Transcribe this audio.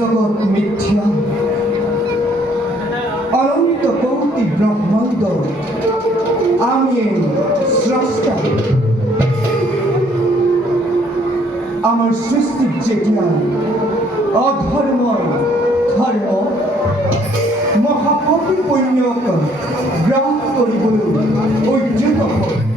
জগৎ মিথ্যা অনন্ত কোটি ব্ৰহ্মাণ্ড আমি স্ৰষ্টা আমাৰ সৃষ্টিৰ যেতিয়া অধৰ্ম ধৰ্ম মহাপাপী পুণ্যক গ্ৰহণ কৰিবলৈ উদ্যত হয়